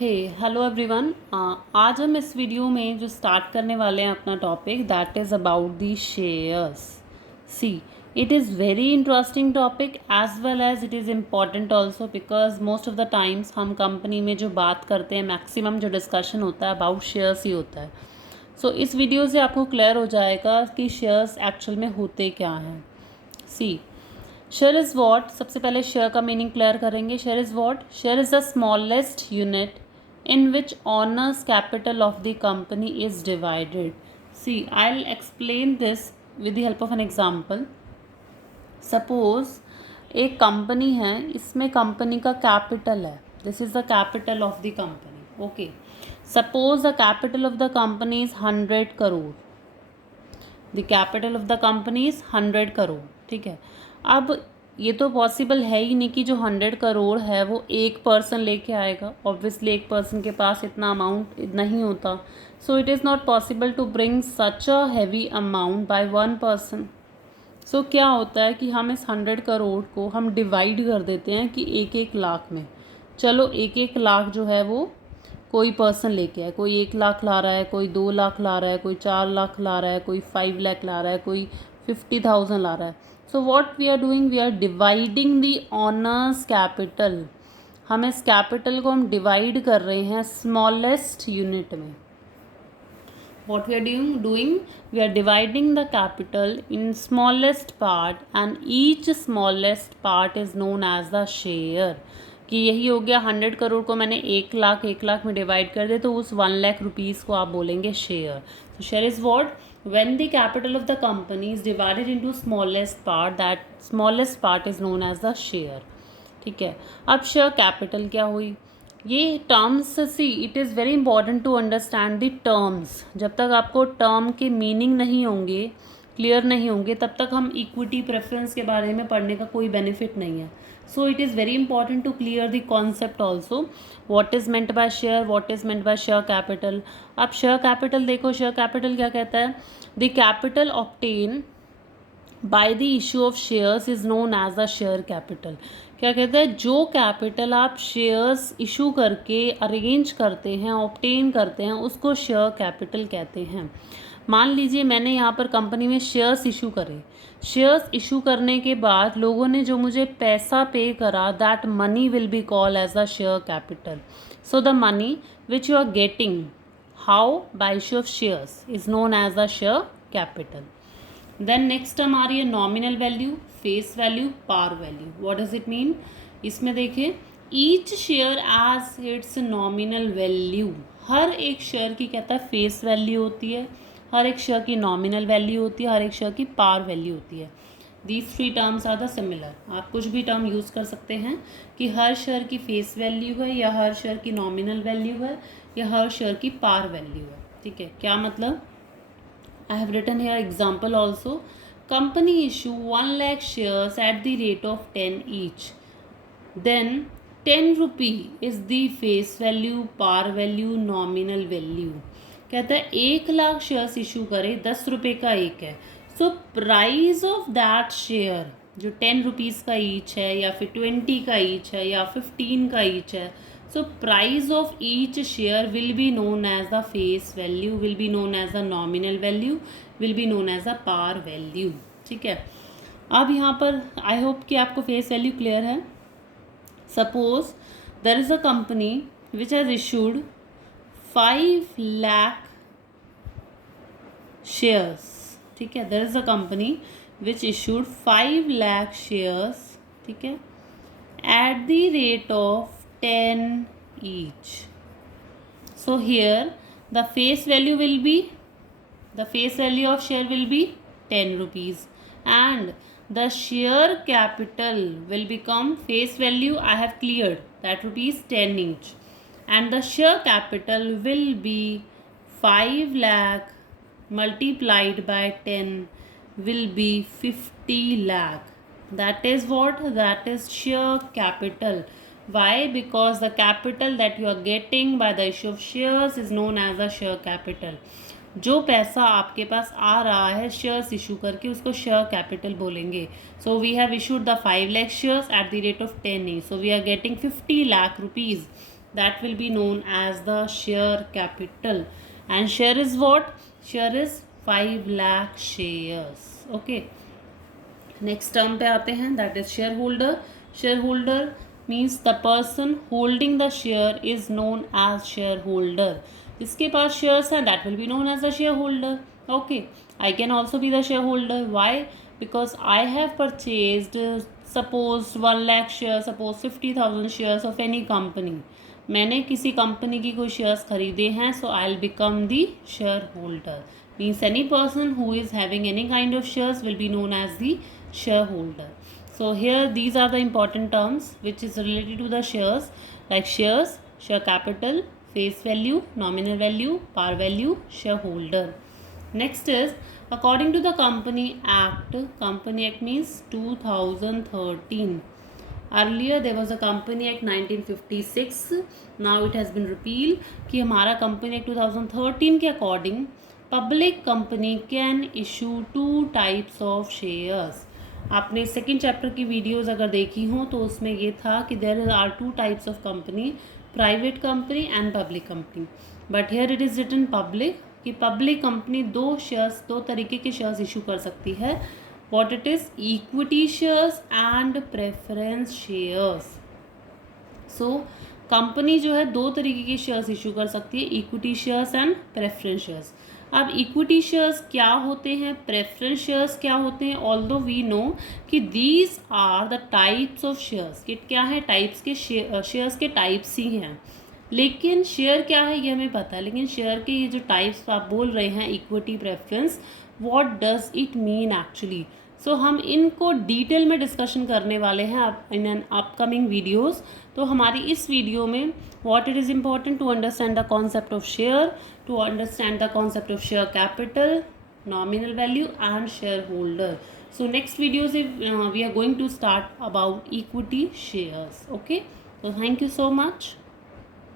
हे hello everyone. आज हम इस वीडियो में जो स्टार्ट करने वाले हैं अपना topic that is about the shares. See, it is very interesting topic as well as it is important also because most of the times हम कंपनी में जो बात करते हैं मैक्सिमम जो डिस्कशन होता है अबाउट शेयर्स ही होता है। सो इस वीडियो से आपको क्लियर हो जाएगा कि शेयर्स एक्चुअल में होते क्या हैं। सी, शेयर इज़ वॉट, सबसे पहले शेयर का मीनिंग क्लियर करेंगे। Share is what? Share is the smallest unit in which owner's capital of the company is divided. See, I'll explain this with the help of an example. Suppose एक company है, इसमें company का capital है, this is the capital of the company. Okay, suppose the capital of the company is 100 crore. The capital of the company is 100 crore. ठीक है, अब ये तो पॉसिबल है ही नहीं कि जो 100 करोड़ है वो एक पर्सन लेके आएगा। ऑब्वियसली एक पर्सन के पास इतना अमाउंट नहीं होता। So it is not possible to bring such a heavy amount by one person. So क्या होता है कि हम इस 100 करोड़ को हम डिवाइड कर देते हैं कि 1-1 लाख में। चलो 1-1 लाख जो है वो कोई पर्सन लेके आए, कोई 1 लाख ला रहा है, कोई 2 लाख ला रहा है, कोई 4 लाख ला रहा है, कोई 5 लाख ला रहा है, कोई 50,000 ला रहा है। So what we are doing, we are dividing the owners capital. हम इस कैपिटल को हम डिवाइड कर रहे हैं स्मॉलेस्ट यूनिट में। What we are doing, we are dividing the capital in smallest part and each smallest part is known as the share। कि यही हो गया 100 करोड़ को मैंने 1 लाख में डिवाइड कर दे तो उस 1 लाख रुपीज़ को आप बोलेंगे शेयर। तो share is what? when the capital of the company is divided into smallest part, that smallest part is known as the share। ठीक है, अब शेयर कैपिटल क्या हुई? ये terms, see it is very important to understand the terms. जब तक आपको term के मीनिंग नहीं होंगे, क्लियर नहीं होंगे, तब तक हम इक्विटी प्रेफरेंस के बारे में पढ़ने का कोई बेनिफिट नहीं है। So it is very important to clear the concept also, what is meant by share, what is meant by share capital. अब शेयर कैपिटल देखो, शेयर कैपिटल क्या कहता है? The capital obtain by the issue of shares is known as the share capital. क्या कहते हैं? जो capital आप शेयर्स इशू करके अरेंज करते हैं, ऑब्टेन करते हैं, उसको शेयर कैपिटल कहते हैं। मान लीजिए मैंने यहाँ पर कंपनी में शेयर्स इशू करे। शेयर्स इशू करने के बाद लोगों ने जो मुझे पैसा पे करा, that money will be called as the share capital. So the money which you are getting how by issue of shares is known as the share capital. Then next हमारी है nominal value, face value, par value. What does it mean? इसमें देखिए, each share as its nominal value. हर एक share की कहता है face value होती है, हर एक शेयर की नॉमिनल वैल्यू होती है, हर एक शेयर की पार वैल्यू होती है। These 3 terms are the similar. आप कुछ भी टर्म यूज़ कर सकते हैं कि हर शेयर की फेस वैल्यू है, या हर शेयर की नॉमिनल वैल्यू है, या हर शेयर की पार वैल्यू है। ठीक है, क्या मतलब? I have written here example also. Company issue 1 lakh shares at the rate of 10 each. Then 10 rupee is the face value, par value, nominal value. कहता है 1 लाख शेयर्स इशू करे, 10 रुपये का एक है। So price of that share जो 10 rupees का each है, या फिर 20 का ईच है, या 15 का ईच है, so price of each share will be known as the face value, will be known as the nominal value, will be known as the par value। ठीक है, अब यहाँ पर आई होप कि आपको फेस वैल्यू क्लियर है। Suppose there is a company which has issued 5 lakh shares. ठीक है, there is a company which issued 5 lakh shares. ठीक है, eight the rate of 10 each। So here the face value will be, the face value of share will be 10 rupees, and the share capital will become face value I have cleared, that rupees 10 each, and the share capital will be 5 lakh multiplied by 10 will be 50 lakh। That is what? That is share capital। Why? Because the capital that you are getting by the issue of shares is known as the share capital। जो पैसा आपके पास आ रहा है shares issue करके, उसको share capital बोलेंगे। So we have issued the 5 lakh shares at the rate of 10 each, so we are getting 50 lakh rupees. that will be known as the share capital. And share is what? Share is 5 lakh shares. Okay. Next term पे आते हैं, that is share holder. Share holder means the person holding the share is known as share holder. जिसके पास shares हैं that will be known as the share holder. Okay, I can also be the share holder. Why? Because I have purchased suppose 1 lakh share, suppose 50,000 shares of any company. मैंने किसी company की कोई shares खरीदे हैं, सो आई will become the share holder. Means any person who is having any kind of shares will be known as the shareholder. So here these are the important terms which is related to the shares, like shares, share capital, face value, nominal value, par value, shareholder. Next is according to the Company Act. Company Act means 2013. Earlier there was a Company Act 1956. Now it has been repealed कि हमारा Company Act 2013 के according public company can issue 2 types of shares. आपने second chapter की videos अगर देखी हों तो उसमें ये था कि there are 2 types of company, private company and public company. But here it is written public, कि पब्लिक कंपनी 2 तरीके के शेयर्स इशू कर सकती है. What it is? Equity shares and preference shares. So company जो है 2 तरीके के शेयर्स इशू कर सकती है, equity shares and preference shares. अब इक्विटी शेयर्स क्या होते हैं, प्रेफरेंस शेयर्स क्या होते हैं? ऑल्दो वी नो कि these are the types of shares. कि क्या है? टाइप्स के शेयर्स के टाइप्स ही हैं. लेकिन शेयर क्या है ये हमें पता है, लेकिन शेयर के ये जो टाइप्स आप बोल रहे हैं, equity, preference, what does it mean actually? So हम इनको डिटेल में डिस्कशन करने वाले हैं इन एन अपकमिंग वीडियोज़. तो हमारी इस वीडियो में what it is important to understand the concept of share, to understand the concept of share capital, nominal value and shareholder. So next videos we are going to start about equity shares. Okay, so thank you so much.